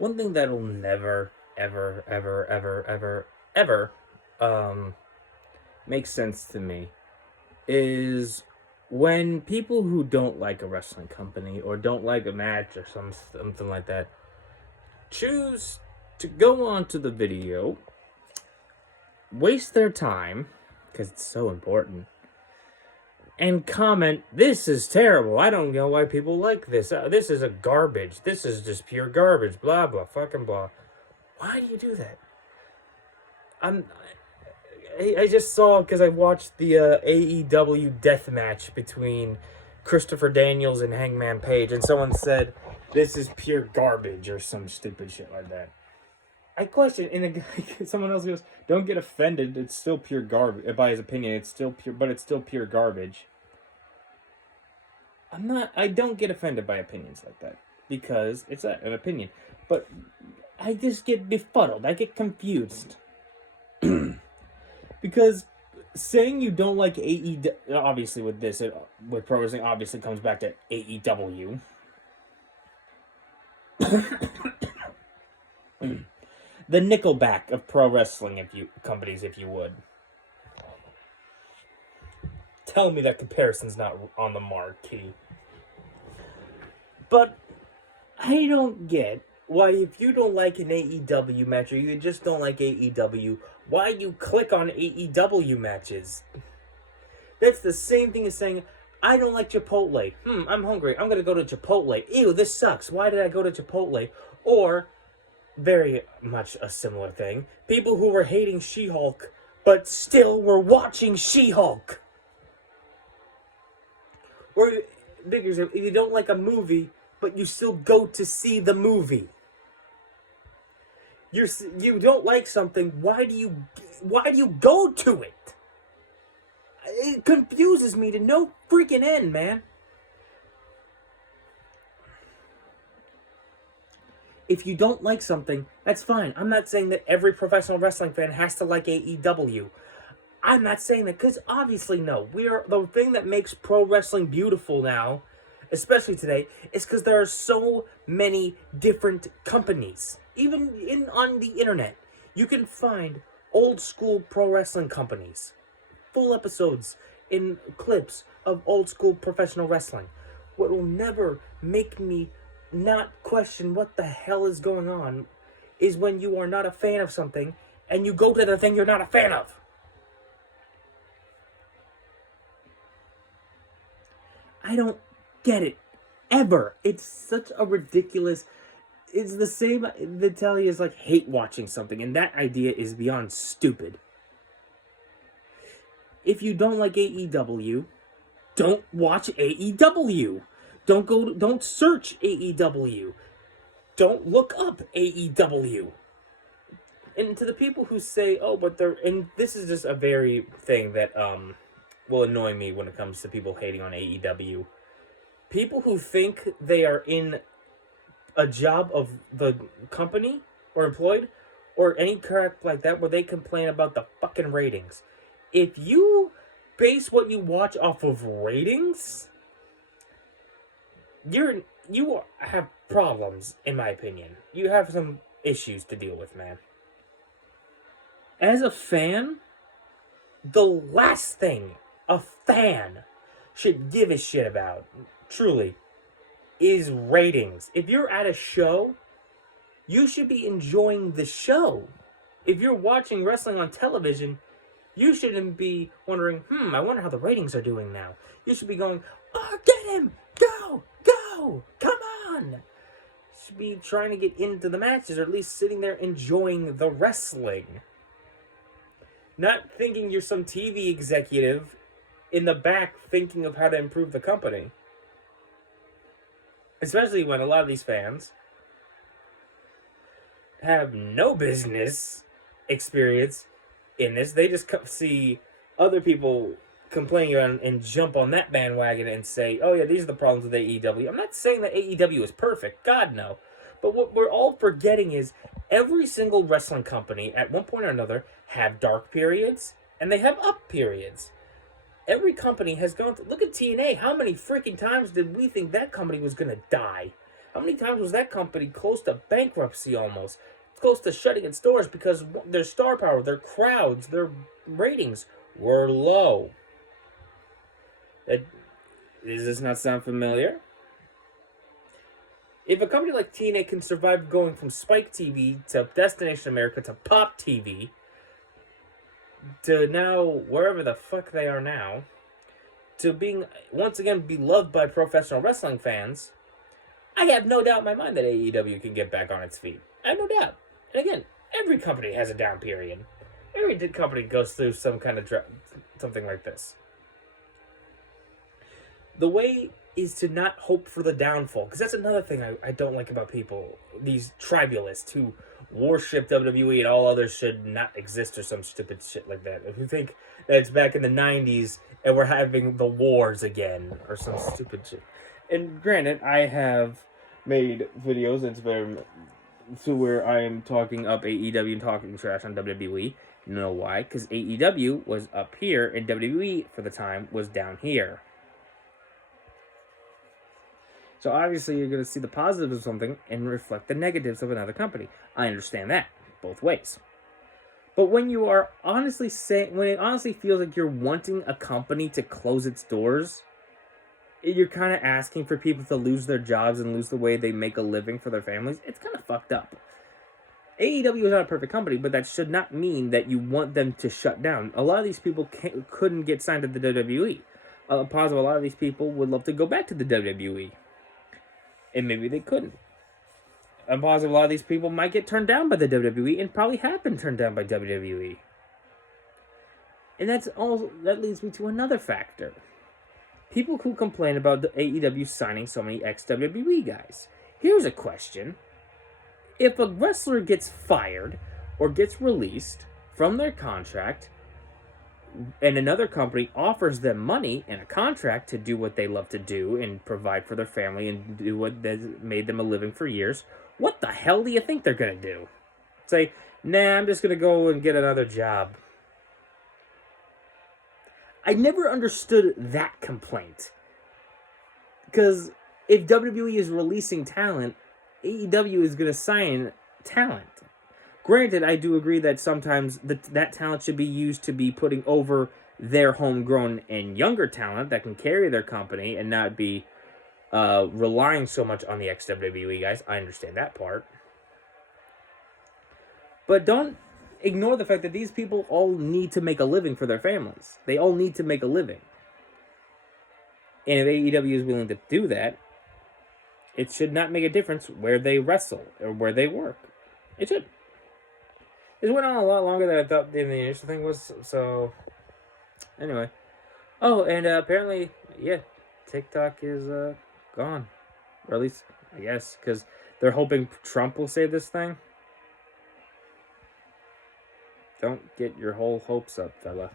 One thing that'll never, ever, ever, ever, ever, ever, um, make sense to me is when people who don't like a wrestling company or don't like a match or something like that choose to go onto the video, waste their time because it's so important, and comment, "This is terrible. I don't know why people like this. This is a garbage. This is just pure garbage. Blah blah fucking blah." Why do you do that? I'm. I just saw because I watched the AEW death match between Christopher Daniels and Hangman Page, and someone said this is pure garbage or some stupid shit like that. I question, and someone else goes, "Don't get offended. It's still pure garbage." By his opinion, it's still pure, but it's still pure garbage. I'm not. I don't get offended by opinions like that because it's an opinion, but I just get befuddled. I get confused because saying you don't like AEW, obviously with this, with pro wrestling, obviously comes back to AEW. The Nickelback of pro wrestling, if you would. Tell me that comparison's not on the mark, Kitty. But I don't get why, if you don't like an AEW match or you just don't like AEW, why you click on AEW matches. That's the same thing as saying, I don't like Chipotle. I'm hungry. I'm going to go to Chipotle. Ew, this sucks. Why did I go to Chipotle? Or, very much a similar thing, people who were hating She-Hulk but still were watching She-Hulk. Or, because if you don't like a movie but you still go to see the movie. You don't like something, why do you go to it? It confuses me to no freaking end, man. If you don't like something, that's fine. I'm not saying that every professional wrestling fan has to like AEW. I'm not saying that, because obviously no. The thing that makes pro wrestling beautiful now, especially today, is because there are so many different companies. Even on the internet, you can find old school pro wrestling companies. Full episodes in clips of old school professional wrestling. What will never make me not question what the hell is going on is when you are not a fan of something and you go to the thing you're not a fan of. I don't get it. Ever. It's such a ridiculous... It's the same mentality as like hate watching something, and that idea is beyond stupid. If you don't like AEW, don't watch AEW. Don't search AEW. Don't look up AEW. And to the people who say, oh, but they're... And this is just a very thing that will annoy me when it comes to people hating on AEW. People who think they are in a job of the company or employed or any crap like that where they complain about the fucking ratings. If you base what you watch off of ratings, you have problems, in my opinion. You have some issues to deal with, man. As a fan, the last thing a fan should give a shit about, truly, is ratings. If you're at a show, you should be enjoying the show. If you're watching wrestling on television, you shouldn't be wondering, I wonder how the ratings are doing now. You should be going, oh, get him! Go! Go! Come on! You should be trying to get into the matches, or at least sitting there enjoying the wrestling. Not thinking you're some TV executive in the back thinking of how to improve the company. Especially when a lot of these fans have no business experience in this. They just see other people complaining and jump on that bandwagon and say, oh yeah, these are the problems with AEW. I'm not saying that AEW is perfect. God, no. But what we're all forgetting is every single wrestling company at one point or another have dark periods and they have up periods. Every company has gone through... Look at TNA. How many freaking times did we think that company was going to die? How many times was that company close to bankruptcy almost? It's close to shutting its doors because their star power, their crowds, their ratings were low. Does this not sound familiar? If a company like TNA can survive going from Spike TV to Destination America to Pop TV to now wherever the fuck they are now, to being once again beloved by professional wrestling fans, I have no doubt in my mind that AEW can get back on its feet. I have no doubt. And again, every company has a down period. Every company goes through some kind of something like this. The way is to not hope for the downfall, because that's another thing I don't like about people, these tribalists who worship WWE and all others should not exist or some stupid shit like that, who think that it's back in the 90s and we're having the wars again or some stupid shit. And granted, I have made videos that's very to where I am talking up AEW and talking trash on WWE. You know why? Because AEW was up here and WWE for the time was down here. So obviously you're going to see the positives of something and reflect the negatives of another company. I understand that both ways. But when you are honestly saying, when it honestly feels like you're wanting a company to close its doors, you're kind of asking for people to lose their jobs and lose the way they make a living for their families. It's kind of fucked up. AEW is not a perfect company, but that should not mean that you want them to shut down. A lot of these people couldn't get signed to the WWE. Positive, a lot of these people would love to go back to the WWE. And maybe they couldn't. I'm positive a lot of these people might get turned down by the WWE and probably have been turned down by WWE. And that leads me to another factor. People who complain about the AEW signing so many ex-WWE guys. Here's a question. If a wrestler gets fired or gets released from their contract and another company offers them money and a contract to do what they love to do and provide for their family and do what has made them a living for years, what the hell do you think they're going to do? Say, nah, I'm just going to go and get another job. I never understood that complaint. Because if WWE is releasing talent, AEW is going to sign talent. Granted, I do agree that sometimes that talent should be used to be putting over their homegrown and younger talent that can carry their company and not be relying so much on the ex-WWE guys. I understand that part. But don't ignore the fact that these people all need to make a living for their families. They all need to make a living. And if AEW is willing to do that, it should not make a difference where they wrestle or where they work. It should. It went on a lot longer than I thought the initial thing was, so anyway. Oh, and apparently, yeah, TikTok is gone. Or at least, I guess, because they're hoping Trump will save this thing. Don't get your whole hopes up, fella.